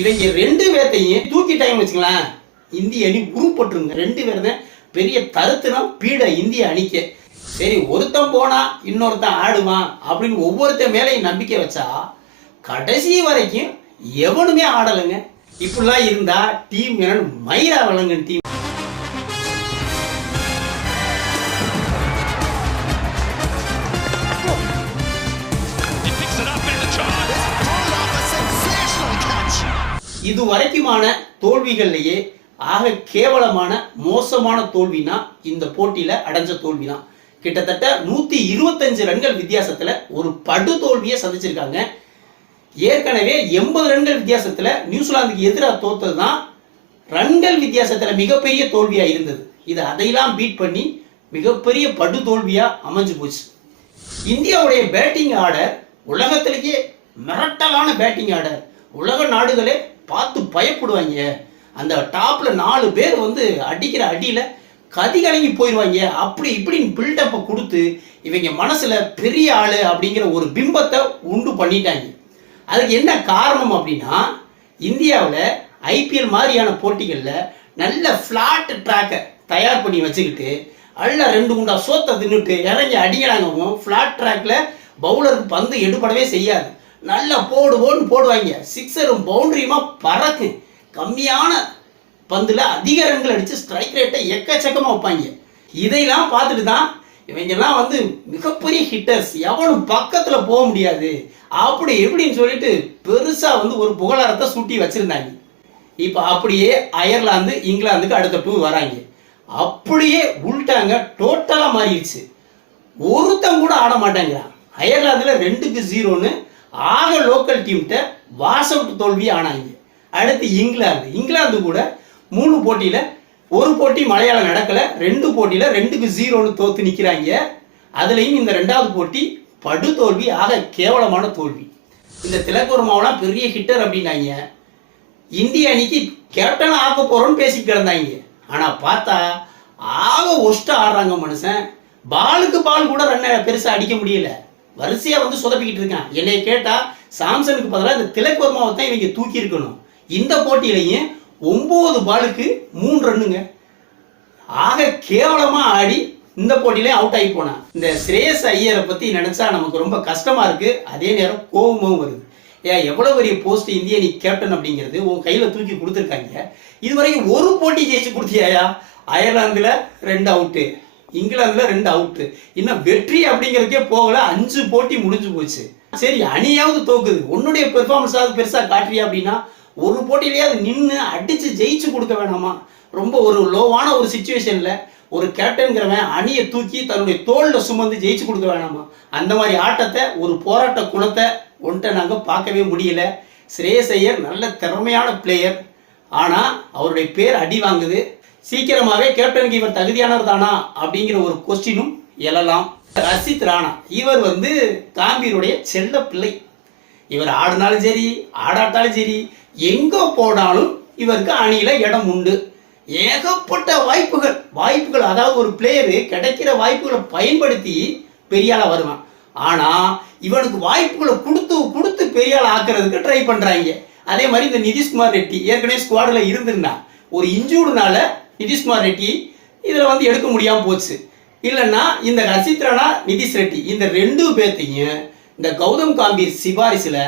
இவங்க ரெண்டு பேர்த்தையும் தூக்கிட்டாங்க வச்சுக்கலாம், இந்திய அணி உருப்பட்டுருங்க. ரெண்டு பேர் தான் பெரிய தருத்துனா பீட இந்திய அணிக்க. சரி, ஒருத்தன் போனா இன்னொருத்தன் ஆடுவான் அப்படின்னு ஒவ்வொருத்தன் மேலையும் நம்பிக்கை வச்சா கடைசி வரைக்கும் எவனுமே ஆடலைங்க. இப்படிலாம் இருந்தா டீம் மயிரா வழங்க டீம். இது வரைக்குமான தோல்விகள்லயே ஆக கேவலமான மோசமான தோல்வினா இந்த போட்டியில அடைஞ்ச தோல்விதான். கிட்டத்தட்ட 125 ரன்கள் வித்தியாசத்துல ஒரு படு தோல்வியை சந்திச்சிருக்காங்க. ஏற்கனவே 80 ரன்கள் வித்தியாசத்துல நியூசிலாந்துக்கு எதிராக தோத்தது தான் ரன்கள் வித்தியாசத்துல மிகப்பெரிய தோல்வியா இருந்தது. இது அதையெல்லாம் பீட் பண்ணி மிகப்பெரிய படு தோல்வியா அமைஞ்சு போச்சு. இந்தியாவுடைய பேட்டிங் ஆர்டர் உலகத்திலேயே மிரட்டலான பேட்டிங் ஆர்டர். உலக நாடுகளே பார்த்து பயப்படுவாங்க. அந்த டாப்ல 4 பேர் வந்து அடிக்கிற அடியில கதிகலங்கி போயிடுவாங்க. அப்படி இப்படின்னு பில்டப்பை கொடுத்து இவங்க மனசுல பெரிய ஆளு அப்படிங்கிற ஒரு பிம்பத்தை உண்டு பண்ணிட்டாங்க. அதுக்கு என்ன காரணம் அப்படின்னா, இந்தியாவில் ஐபிஎல் மாதிரியான போட்டிகளில் நல்ல ஃப்ளாட் ட்ராக்கை தயார் பண்ணி வச்சுக்கிட்டு அல்ல 2 குண்டா சோத்தை தின்னுட்டு இறங்கி அடிக்கிறாங்கவும் ஃப்ளாட் ட்ராக்ல பவுலருக்கு பந்து எடுபடவே செய்யாது. நல்லா போடுவோன்னு போடுவாங்க. சிக்ஸரும் பவுண்டரியுமா பறக்கு. கம்மியான பந்துல அதிக ரன்கள் அடிச்சு ஸ்ட்ரைக் ரேட்டை எக்கச்சக்கமா வைப்பாங்க. இதையெல்லாம் பார்த்துட்டு தான் இவங்கெல்லாம் வந்து மிகப்பெரிய ஹிட்டர்ஸ், எவனும் பக்கத்துல போக முடியாது அப்படி எப்படின்னு சொல்லிட்டு பெருசா வந்து ஒரு புகழாரத்தை சுட்டி வச்சிருந்தாங்க. இப்ப அப்படியே அயர்லாந்து இங்கிலாந்துக்கு அடுத்த டூர் வராங்க. அப்படியே உள்டாங்க, டோட்டலா மாறிடுச்சு. ஒருத்தன் கூட ஆட மாட்டாங்கிறான். அயர்லாந்துல 2-0ன்னு ஆக லோக்கல் டீம்கிட்ட வாஷ் அவுட் தோல்வி ஆனாங்க. அடுத்து இங்கிலாந்து கூட 3 போட்டியில ஒரு போட்டி மலையாளம் நடக்கல, 2 போட்டியில 2-0ன்னு தோத்து நிக்கிறாங்க. அதுலயும் இந்த 2வது போட்டி படு தோல்வி, ஆக கேவலமான தோல்வி. இந்த திலக்குவர்மாவெல்லாம் பெரிய ஹிட்டர் அப்படின்னாங்க. இந்திய அணிக்கு கேப்டன் ஆக்க போறோம்னு பேசி கிடந்தாங்க. ஆனா பார்த்தா ஆக ஒஸ்டா ஆடுறாங்க மனுஷன். பாலுக்கு பால் கூட ரன்னை பெருசா அடிக்க முடியல. வரிசையா வந்து சொதப்பிக்கிட்டு இருக்கான். என்னைய கேட்டா சாம்சனுக்கு பதிலாக இந்த திலக்குவர்மாவை தான் இவங்க தூக்கி இருக்கணும். இந்த போட்டியிலையும் 9 பாலுக்கு 3 ரன்னுங்க. ஆக கேவலமா ஆடி இந்த போட்டியிலே அவுட் ஆகி போனான். இந்த ஸ்ரேயஸ் ஐயரை பத்தி நினைச்சா நமக்கு ரொம்ப கஷ்டமா இருக்கு, அதே நேரம் கோபமும் வருது. ஏன் எவ்வளவு பெரிய போஸ்ட் இந்திய அணி கேப்டன் அப்படிங்கிறது உன் கையில தூக்கி கொடுத்துருக்காங்க. இதுவரைக்கும் ஒரு போட்டி ஜெயிச்சு கொடுத்தியாயா? அயர்லாந்துல 2 அவுட்டு, இங்கிலாந்துல 2 அவுட்டு, இன்னும் வெற்றி அப்படிங்கிறதுக்கே போகல. 5 போட்டி முடிஞ்சு போச்சு. சரி, அணியாவது தோக்குது, உன்னுடைய பெர்ஃபார்மன்ஸாவது பெருசா காட்டுறியா அப்படின்னா ஒரு போட்டியிலேயாவது நின்று அடிச்சு ஜெயிச்சு கொடுக்க வேணாமா? ரொம்ப ஒரு லோவான ஒரு சிச்சுவேஷன்ல ஒரு கேப்டன்கிறவன் அணியை தூக்கி தன்னுடைய தோல்ல சுமந்து ஜெயிச்சு கொடுக்க வேணாமா? அந்த மாதிரி ஆட்டத்தை, ஒரு போராட்ட குணத்தை ஒன்றை நாங்க பார்க்கவே முடியல. ஸ்ரேயஸ் ஐயர் நல்ல திறமையான பிளேயர், ஆனா அவருடைய பேர் அடி வாங்குது. சீக்கிரமாவே கேப்டனுக்கு இவர் தகுதியானவர் தானா அப்படிங்கிற ஒரு கொஸ்டினும் எழலாம். ரசித் ராணா இவர் வந்து காம்பீருடைய செல்ல பிள்ளை. இவர் ஆடினாலும் சரி ஆடாட்டாலும் சரி எங்க போனாலும் இவருக்கு அணியில இடம் உண்டு. ஏகப்பட்ட வாய்ப்புகள் அதாவது ஒரு பிளேயரு கிடைக்கிற வாய்ப்புகளை பயன்படுத்தி பெரியாளா வருவான். ஆனா இவனுக்கு வாய்ப்புகளை கொடுத்து பெரியாள ஆக்குறதுக்கு ட்ரை பண்றாங்க. அதே மாதிரி இந்த நிதிஷ்குமார் ரெட்டி ஏற்கனவே ஸ்குவாட்ல இருந்திருந்தான். ஒரு இன்ஜூர்டுனால நிதிஷ்குமார் ரெட்டி இதுல வந்து எடுக்க முடியாம போச்சு. இல்லைன்னா இந்த ரசித் ராணா, நிதிஷ் ரெட்டி இந்த 2 பேர்த்தையும் இந்த கௌதம் காம்பீர் சிபாரிசுல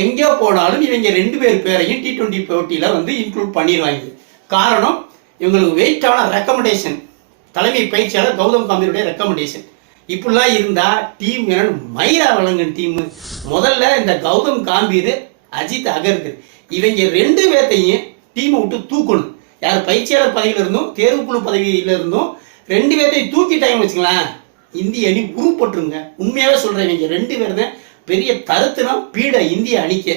எங்க போனாலும் இவங்க 2 பேர் பேரையும் T20 போட்டியில வந்து இன்க்ளூட் பண்ணிடுவாங்க. காரணம், இவங்களுக்கு வெயிட்டான ரெக்கமெண்டேஷன், தலைமை பயிற்சியாளர் கௌதம் காம்பீருடைய ரெக்கமெண்டேஷன். இப்படிலாம் இருந்தா டீம் மயிரா வழங்க டீம். முதல்ல இந்த கௌதம் காம்பீர், அஜித் அகர்கர் இவங்க 2 பேர்த்தையும் டீமை விட்டு தூக்கணும். யார் பயிற்சியாளர் பதவியில இருந்தும் தேர்வுக்குழு பதவியில இருந்தும் 2 பேர்த்தையும் தூக்கிட்டாங்க வச்சுக்கலாம், இந்திய அணி உருப்பட்டுருங்க. உண்மையாவே சொல்றேன், இவங்க 2 பேர் தான் பெரிய தருத்துனா பீட இந்திய அணிக்க.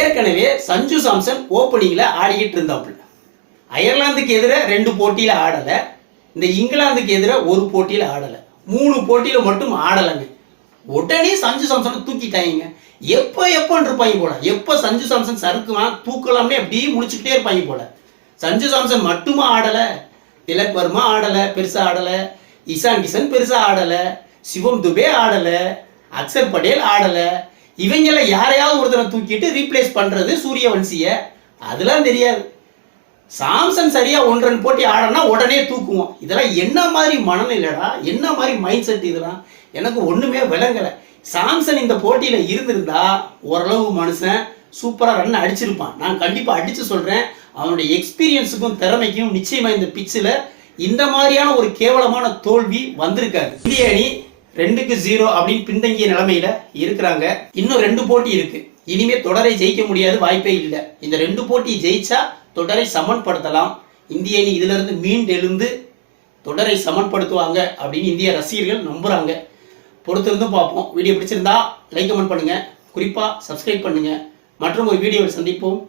ஏற்கனவே சஞ்சு சாம்சன் ஓப்பனிங்ல ஆடிக்கிட்டு இருந்தாப்புல. அயர்லாந்துக்கு எதிராக 2 போட்டியில ஆடல, இந்த இங்கிலாந்துக்கு எதிராக 1 போட்டியில ஆடல, 3 போட்டியில மட்டும் ஆடலைங்க. உடனே சஞ்சு சாம்சனை தூக்கிட்டாங்க. எப்பன்னு இருப்பாங்க போல. எப்ப சஞ்சு சாம்சன் சறுக்குவான் தூக்கலாம்னே அப்படியே முடிச்சுக்கிட்டே இருப்பாங்க போல. சஞ்சு சாம்சன் மட்டுமா ஆடல, திலக் வர்மா ஆடல, பெருசா ஆடல, இசான் கிஷன் பெருசா ஆடல, சிவம் துபே ஆடல, அக்சர் படேல் ஆடல. இவங்கள யாரையாவது ஒருத்தரை தூக்கிட்டு ரீப்ளேஸ் பண்றது சூரியவன்சிய, அதெல்லாம் தெரியாது. சாம்சன் சரியா 1 ரன் போட்டி ஆடனா உடனே தூக்குவோம். இதெல்லாம் என்ன மாதிரி மனநிலைடா, என்ன மாதிரி மைண்ட் செட் இதெல்லாம் எனக்கு ஒண்ணுமே விளங்கல. சாம்சன் இந்த போட்டியில இருந்திருந்தா ஓரளவு மனுஷன் சூப்பரா ரன் அடிச்சிருப்பான். நான் கண்டிப்பா அடிச்சு சொல்றேன். அவனுடைய எக்ஸ்பீரியன்ஸுக்கும் திறமைக்கும் நிச்சயமா இந்த பிச்சில் இந்த மாதிரியான ஒரு கேவலமான தோல்வி வந்திருக்காது. இந்திய அணி 2-0 அப்படின்னு பின்தங்கிய நிலைமையில இருக்கிறாங்க. இன்னும் 2 போட்டி இருக்கு. இனிமே தொடரை ஜெயிக்க முடியாது, வாய்ப்பே இல்லை. இந்த 2 போட்டி ஜெயிச்சா தொடரை சமன்படுத்தலாம். இந்திய அணி இதுல இருந்து மீண்டெழுந்து தொடரை சமன்படுத்துவாங்க அப்படின்னு இந்திய ரசிகர்கள் நம்புறாங்க. பொறுத்திருந்து பார்ப்போம். வீடியோ பிடிச்சிருந்தா லைக் கமெண்ட் பண்ணுங்க, குறிப்பா சப்ஸ்கிரைப் பண்ணுங்க. மற்றும் ஒரு வீடியோவில் சந்திப்போம்.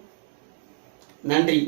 நன்றி.